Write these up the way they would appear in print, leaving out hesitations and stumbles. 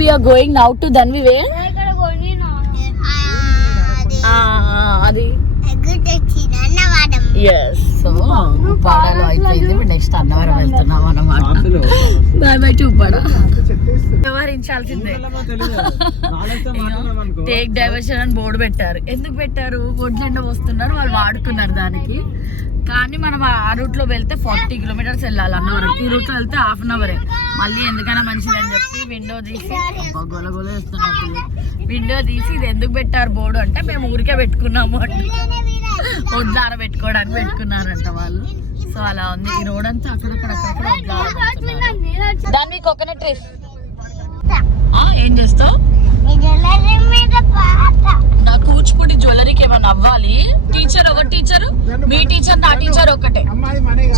we are going now to Dhanvi way. అది yes so ఉప్పాడలో అయిపోయింది next Annavaram వెళ్తున్నాం అన్నమాట బై బై టు ఉప్పాడ వ్యవహరించాల్సిందే టేక్ డైవర్షన్ అని బోర్డు పెట్టారు ఎందుకు పెట్టారు ఒడ్లెండ వస్తున్నారు వాళ్ళు వాడుకున్నారు దానికి కానీ మనం ఆ రూట్ లో వెళ్తే 40 కిలోమీటర్స్ వెళ్ళాలి అన్నవరం ఈ రూట్ లో వెళ్తే హాఫ్ అన్ అవరే మళ్ళీ ఎందుకైనా మంచిది అని చెప్పి విండో తీసి గొలగొల వేస్తున్నట్టు విండో తీసి ఇది ఎందుకు పెట్టారు బోర్డు అంటే మేము ఊరికే పెట్టుకున్నాము అంటే వడ్లార పెట్టుకోవడానికి పెట్టుకున్నారంట వాళ్ళు సో అలా ఉంది ఈ రోడ్ అంతా అక్కడక్కడ దాన్ని కోకోనట్ ట్రీస్ ఏం చేస్తావు నా కూచిపూడి జ్యువెలరీకి ఏమైనా అవ్వాలి టీచర్ ఒక టీచర్ మీ టీచర్ నా టీచర్ ఒకటే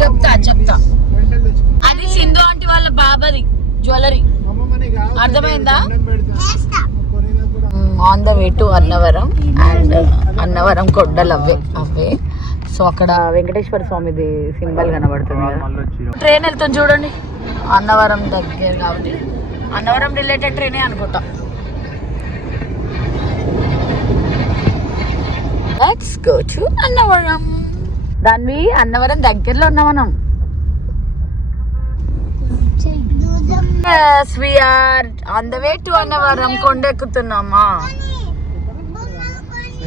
చెప్తా అది సింధు ఆంటీ వాళ్ళ బాబాది జ్యువెలరీ అర్థమైందా on the way to Annavaram and Annavaram కొండలు అవే సో అక్కడ వెంకటేశ్వర స్వామిది సింబల్ కనబడుతుంది కదా ట్రైన్ వెళ్తాం చూడండి అన్నవరం దగ్గర కాబట్టి అన్నవరం రిలేటెడ్ ట్రైనే అనుకుంటా లెట్స్ గో టు అన్నవరం దాన్ని అన్నవరం దగ్గరలో ఉన్నాం మనం yes we are on the way to Annavaram కొండ ఎక్కుతున్నామా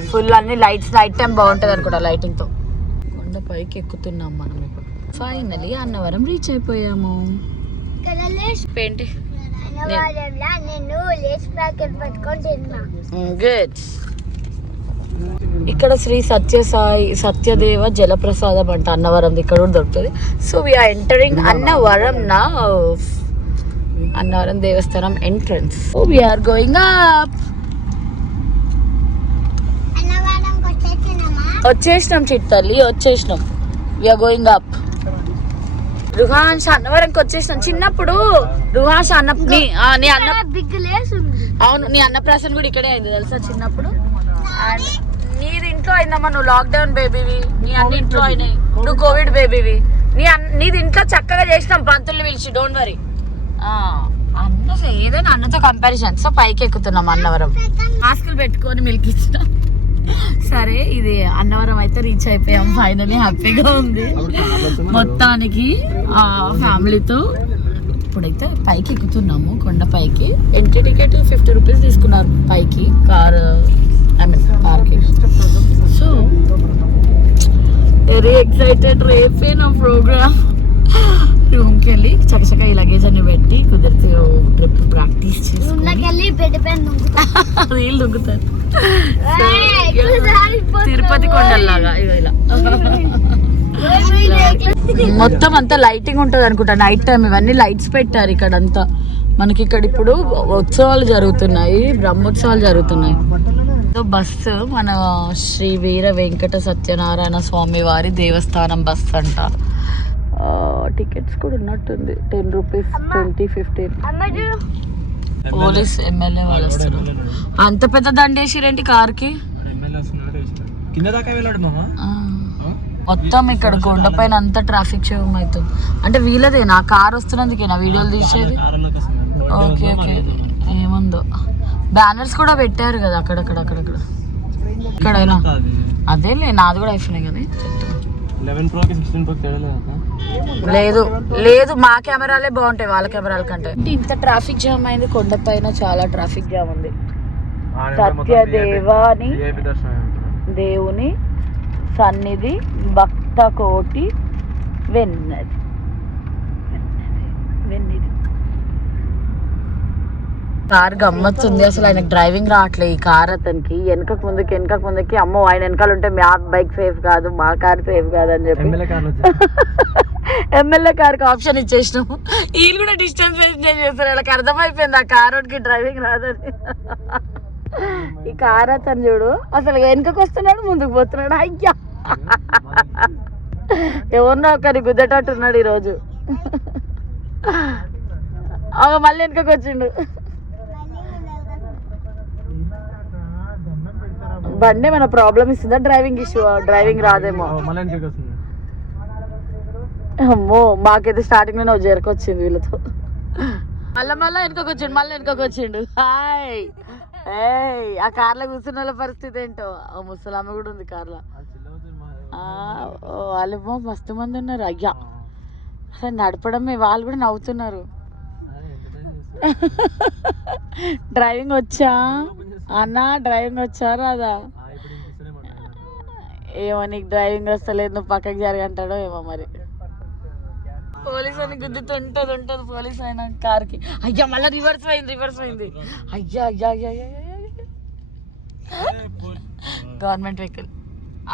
ఫుల్ అన్ని లైట్స్ నైట్ టైం బాగుంటది అనుకుంటా లైటింగ్ తో కొండ పైకి ఎక్కుతున్నాం మనం ఇప్పుడు ఫైనలీ అన్నవరం రీచ్ అయిపోయాము గుడ్ ఇక్కడ శ్రీ సత్యసాయి సత్యదేవ జలప్రసాదం అంట అన్నవరం ఇక్కడ కూడా దొరుకుతుంది సో వీఆర్ ఎంటరింగ్ అన్నవరం నా అన్నవరం దేవస్థానం entrance so we're going up వచ్చేసినాం చిట్టల్లి వచ్చేసినాం వీఆర్ గోయింగ్ అప్ రుహాన్ష్ అన్నవరంకి వచ్చేసినాం చిన్నప్పుడు రుహాన్ష్ నీ అన్న అవును నీ అన్నప్రాసన కూడా ఇక్కడే అయింది తెలుసా చిన్నప్పుడు అండ్ నీది ఇంట్లో అయిందమ్మా నువ్వు లాక్డౌన్ బేబీవి నీ అన్ని ఇంట్లో అయినాయి నువ్వు కోవిడ్ బేబీవి నీది ఇంట్లో చక్కగా చేసినాం పంతుల్ని పిలిచి డోంట్ వరీ అన్న ఏదైనా అన్నతో కంపారిజన్ సో పైకి ఎక్కుతున్నాం అన్నవరం మాస్కులు పెట్టుకొని మిల్క్ ఇచ్చినాం సరే ఇది అన్నవరం అయితే రీచ్ అయిపోయాం ఫైనలీ హ్యాపీగా ఉంది మొత్తానికి ఫ్యామిలీతో ఇప్పుడైతే పైకి ఎక్కుతున్నాము కొండ పైకి ఎంట్రీ టికెట్ 50 రూపీస్ తీసుకున్నారు పైకి కార్ ఐ మీన్ కార్కి సో వెరీ ఎక్సైటెడ్ రేపే నా ప్రోగ్రామ్ రూమ్కి వెళ్ళి చక్కచక్క ఈ లగేజ్ అన్ని పెట్టి కుదిరితే ట్రిప్ ప్రాక్టీస్ చేసుకుని రీల్ దుంకుతారు తిరుపతి కొండల్లాగా ఇలా మొత్తం అంతా లైటింగ్ ఉంటుంది అనుకుంటా నైట్ టైం ఇవన్నీ లైట్స్ పెట్టారు ఇక్కడ అంతా మనకి ఇక్కడ ఇప్పుడు ఉత్సవాలు జరుగుతున్నాయి బ్రహ్మోత్సవాలు జరుగుతున్నాయి బస్సు మన శ్రీ వీర వెంకట సత్యనారాయణ స్వామి వారి దేవస్థానం బస్ అంట టికెట్స్ కూడా ఉన్నట్టుంది 10 రూపీస్ 20 15 పోలీస్ ఎమ్మెల్యే వాళ్ళు వస్తారు అంత పెద్ద దండేసిరేంటి కార్కి మొత్తం ఇక్కడ కొండపైన అంతా ట్రాఫిక్ జామ్ అవుతుంది అంటే వీళ్ళదేనా కార్ వస్తున్నందుకేనా వీడియోలు తీసేది ఓకే ఓకే ఏముందో బ్యానర్స్ కూడా పెట్టారు కదా అక్కడక్కడ ఇక్కడైనా అదేలే నాది కూడా అయిపోయినాయి కానీ లేదు మా కెమెరాలే బాగుంటాయి వాళ్ళ కెమెరాల కంటే ఇంత ట్రాఫిక్ జామ్ అయింది కొండపైన చాలా ట్రాఫిక్ జామ్ ఉంది సత్యదేవాని దేవుని సన్నిధి భక్త కోటి వెన్నది కార్ గమ్మత్తుంది అసలు ఆయనకు డ్రైవింగ్ రావట్లేదు ఈ కార్ అతనికి వెనకకు ముందుకి అమ్మో ఆయన వెనకాల ఉంటే మా బైక్ సేఫ్ కాదు మా కార్ సేఫ్ కాదు అని చెప్పి ఎమ్మెల్యే కార్కి ఆప్షన్ ఇచ్చేసినాము వీళ్ళు కూడా డిస్టెన్స్ మెయింటైన్ చేస్తారు వాళ్ళకి అర్థమైపోయింది ఆ కార్ వాడికి డ్రైవింగ్ రాదని ఈ కార్ అతను చూడు అసలు వెనకకు వస్తున్నాడు ముందుకు పోతున్నాడు అయ్యా ఎవరినో ఒకరి గుద్దేటట్టున్నాడు ఈరోజు మళ్ళీ వెనకకు వచ్చిండు బండి మన ప్రాబ్లమ్ ఇస్తుందా డ్రైవింగ్ ఇష్యూ డ్రైవింగ్ రాదేమో అమ్మో మాకైతే స్టార్టింగ్ లో నాకు జరకొచ్చింది వీళ్ళతో మళ్ళా వెనుకకు వచ్చిండు హాయ్. ఏయ్ ఆ కార్లో కూర్చున్న వాళ్ళ పరిస్థితి ఏంటో. ముసలామె కూడా ఉంది కార్లో. వాళ్ళేమో మస్తు మంది ఉన్నారు. అయ్యా అసలు నడపడమే, వాళ్ళు కూడా నవ్వుతున్నారు. డ్రైవింగ్ వచ్చా అన్న? డ్రైవింగ్ వచ్చా రాదా? ఏమో నీకు డ్రైవింగ్ వస్తలేదు, నువ్వు పక్కకి జరగంటాడో ఏమో మరి. పోలీస్ అని గుద్దుతుంటది పోలీస్ అయిన కార్కి. అయ్యా మళ్ళీ రివర్స్ అయింది. అయ్యా గవర్నమెంట్ వెహికల్.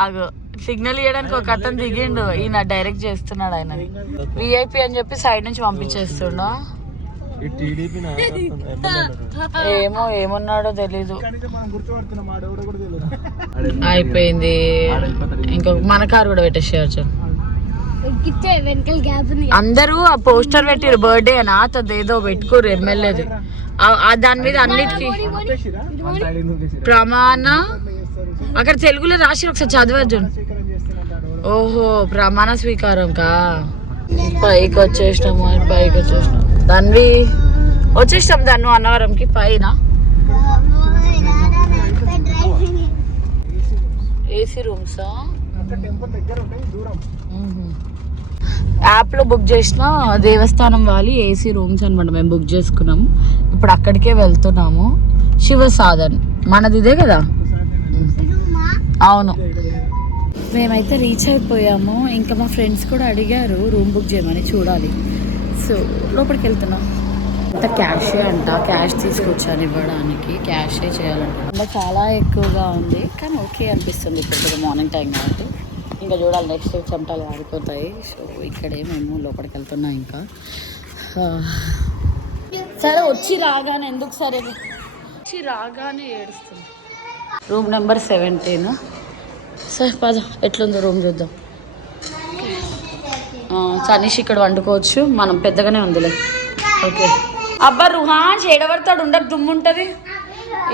ఆగో సిగ్నల్ ఇవ్వడానికి ఒక అతను దిగిండు, ఈయన డైరెక్ట్ చేస్తున్నాడు. ఆయన విఐపి అని చెప్పి సైడ్ నుంచి పంపించేస్తుండ. ఏమున్నాడో తెలీదు. అయిపోయింది. ఇంకొక మన కారు కూడా పెట్టేసేయచ్చు. అందరూ ఆ పోస్టర్ పెట్టిరు బర్త్డే అని, అదేదో పెట్టుకోరు ఎమ్మెల్యేది. దాని మీద అన్నిటికీ ప్రమాణ, అక్కడ తెలుగులో రాసి ఒకసారి చదవచ్చు. ఓహో ప్రమాణ స్వీకారం కా. పైకి వచ్చేసినాము దాన్ని వచ్చేసినాం దాన్ని అన్నవరంకి పైన. ఏసీ రూమ్సా? యాప్లో బుక్ చేసిన దేవస్థానం వాళ్ళు ఏసీ రూమ్స్ అనమాట. మేము బుక్ చేసుకున్నాము, ఇప్పుడు అక్కడికే వెళ్తున్నాము. శివసాధన్ మనది ఇదే కదా? అవును. మేమైతే రీచ్ అయిపోయాము. ఇంకా మా ఫ్రెండ్స్ కూడా అడిగారు రూమ్ బుక్ చేయమని, చూడాలి. సో లోపలికి వెళ్తున్నాం. అంత క్యాషే అంట, క్యాష్ తీసుకొచ్చాను ఇవ్వడానికి. క్యాషే చేయాలంట. చాలా ఎక్కువగా ఉంది కానీ ఓకే అనిపిస్తుంది ఇప్పుడు మార్నింగ్ టైం కాబట్టి. ఇంకా చూడాలి, నెక్స్ట్ చెమటలు ఆడిపోతాయి. సో ఇక్కడే మేము లోపలికి వెళ్తున్నాం. ఇంకా సరే వచ్చి రాగానే ఎందుకు సరే వచ్చి రాగానే ఏడుస్తుంది. Room number 17. సరే పద ఎట్లుందో రూమ్ చూద్దాం. సనీష్ ఇక్కడ వండుకోవచ్చు, మనం పెద్దగానే ఉందిలే. ఓకే. అబ్బా రుహాన్ ఏడవడతాడు, ఉండకు దుమ్ము ఉంటుంది.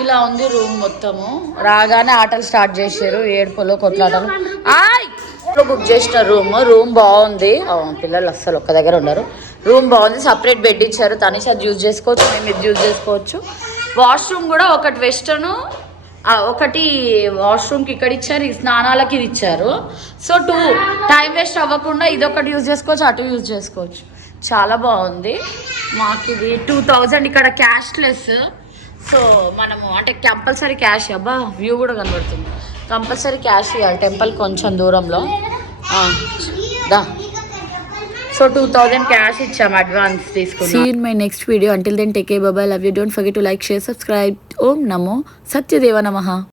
ఇలా ఉంది రూమ్ మొత్తము. రాగానే ఆటలు స్టార్ట్ చేశారు, ఏడుపులో కొట్లాటలు. బుక్ చేసిన రూమ్ బాగుంది. పిల్లలు అస్సలు ఒక్క దగ్గర ఉన్నారు. రూమ్ బాగుంది, సపరేట్ బెడ్ ఇచ్చారు. తనీష్ అది యూజ్ చేసుకోవచ్చు, మేము ఇది యూజ్ చేసుకోవచ్చు. వాష్రూమ్ కూడా ఒకటి వెస్టర్న్, ఒకటి వాష్రూమ్కి ఇక్కడ ఇచ్చారు, ఈ స్నానాలకి ఇది ఇచ్చారు. సో 2 టైం వేస్ట్ అవ్వకుండా ఇదొకటి యూజ్ చేసుకోవచ్చు, అటు యూజ్ చేసుకోవచ్చు. చాలా బాగుంది. మాకు ఇది 2000 ఇక్కడ క్యాష్లెస్. సో మనము అంటే కంపల్సరీ క్యాష్. అబ్బా వ్యూ కూడా కనబడుతుంది. కంపల్సరీ క్యాష్ ఇవ్వాలి, టెంపుల్ కొంచెం దూరంలో. దా సో 2000 క్యాష్ ఇచ్చాము, అడ్వాన్స్ తీసుకున్నాం. See you in my next video. Until then take care, bye bye, love you. Don't forget to like, share, subscribe. Om Namo Satyadeva Namaha.